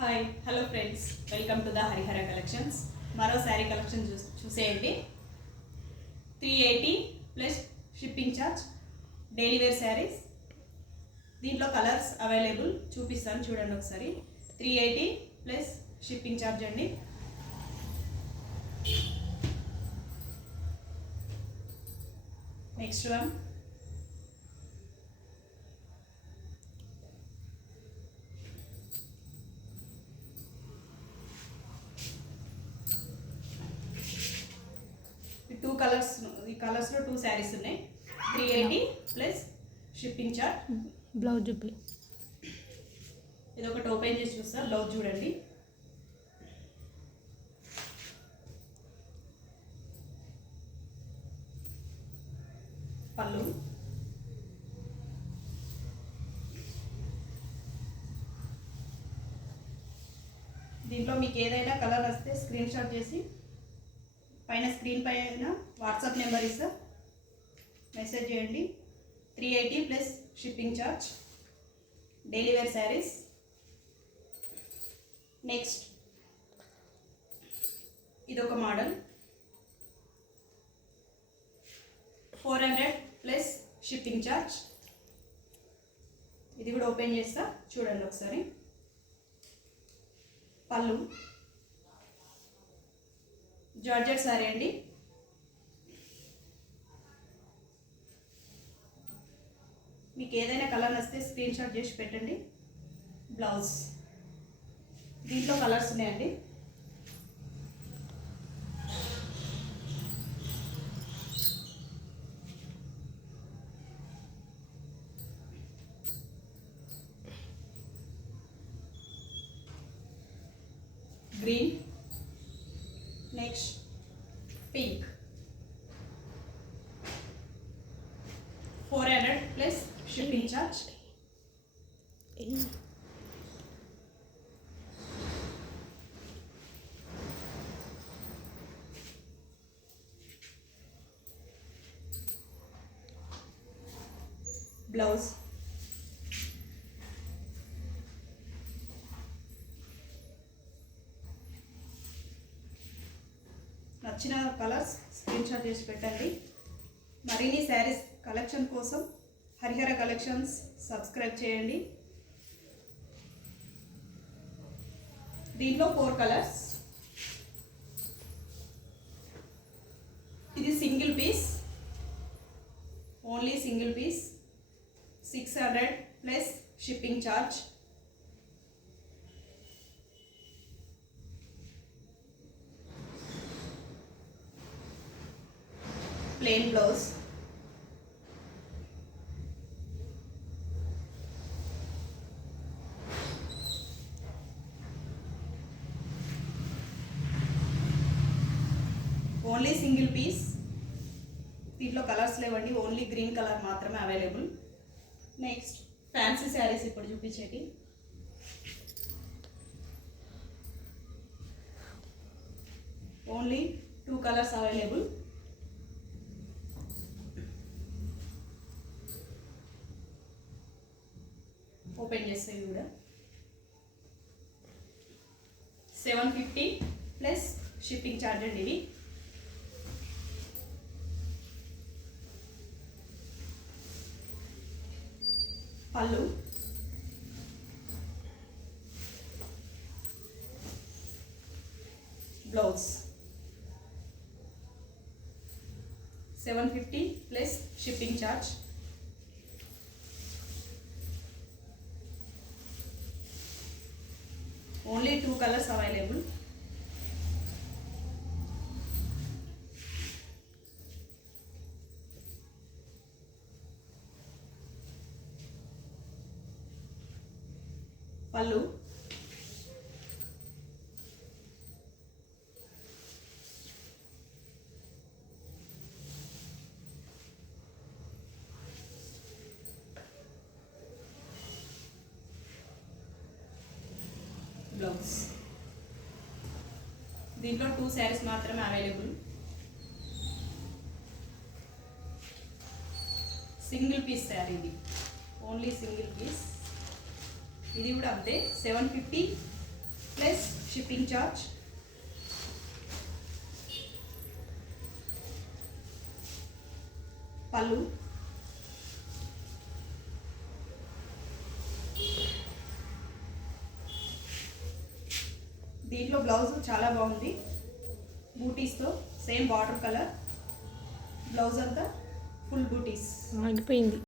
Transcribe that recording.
Hi hello friends, welcome to the Harihara collections. మరో sari collection చూసేయండి. 380 plus shipping charge, daily wear saris. దీంట్లో colours available చూపిస్తాను, చూడండి ఒకసారి. 380 ప్లస్ షిప్పింగ్ ఛార్జ్ అండి. నెక్స్ట్ వన్ ఈ కలర్స్లో 2 శారీస్ ఉన్నాయి. 380 ప్లస్ షిప్పింగ్ ఛార్జ్. బ్లౌజ్ చూపి. ఇది ఒకటి ఓపెన్ చేసి చూస్తా. బ్లౌజ్ చూడండి. పళ్ళు, దీంట్లో మీకు ఏదైనా కలర్ వస్తే స్క్రీన్ షాట్ చేసి పైన స్క్రీన్ పైన వాట్సాప్ నెంబర్ ఇస్తా, మెసేజ్ చేయండి. 380 plus shipping charge, daily wear saris. Next ఇదొక మోడల్, 400 ప్లస్ షిప్పింగ్ ఛార్జ్. ఇది కూడా ఓపెన్ చేస్తా, చూడండి ఒకసారి. పళ్ళు జార్జెట్ సారీ అండి. మీకు ఏదైనా కలర్ వస్తే స్క్రీన్ షాట్ చేసి పెట్టండి. బ్లౌజ్, దీంట్లో కలర్స్ ఉన్నాయండి. Green, next pink. 400 plus shipping charge. Blouse, నచ్చిన కలర్స్ స్క్రీన్ షాట్ చేసి పెట్టండి. మరిన్ని శారీస్ కలెక్షన్ కోసం హరిహర కలెక్షన్స్ సబ్స్క్రైబ్ చేయండి. దీంట్లో 4 కలర్స్. ఇది single piece, only single piece. 600 plus shipping charge. Plain blouse, only single piece. దీంట్లో కలర్స్ లేవండి, ఓన్లీ గ్రీన్ కలర్ మాత్రమే అవైలబుల్. నెక్స్ట్ ఫ్యాన్సీ శారీస్ ఇప్పుడు చూపించేది. ఓన్లీ 2 కలర్స్ అవైలబుల్. ఓపెన్ చేస్తే కూడా 750 ప్లస్ షిప్పింగ్ ఛార్జ్ అండి. ఇవి పళ్ళు, బ్లౌజ్. 750 plus shipping charge. Only 2 colours available. పళ్ళు, బ్లౌజ్. దీంట్లో 2 శారీస్ మాత్రమే అవైలబుల్. సింగిల్ పీస్ శారీ ఇది, ఓన్లీ సింగిల్ పీస్. ఇది కూడా అంతే 750 ప్లస్ షిప్పింగ్ ఛార్జ్. పళ్ళు, దీంట్లో బ్లౌజ్ చాలా బాగుంది, బూటీస్తో సేమ్ బార్డర్ కలర్, బ్లౌజ్ అంతా ఫుల్ బూటీస్. ఆగిపోయింది.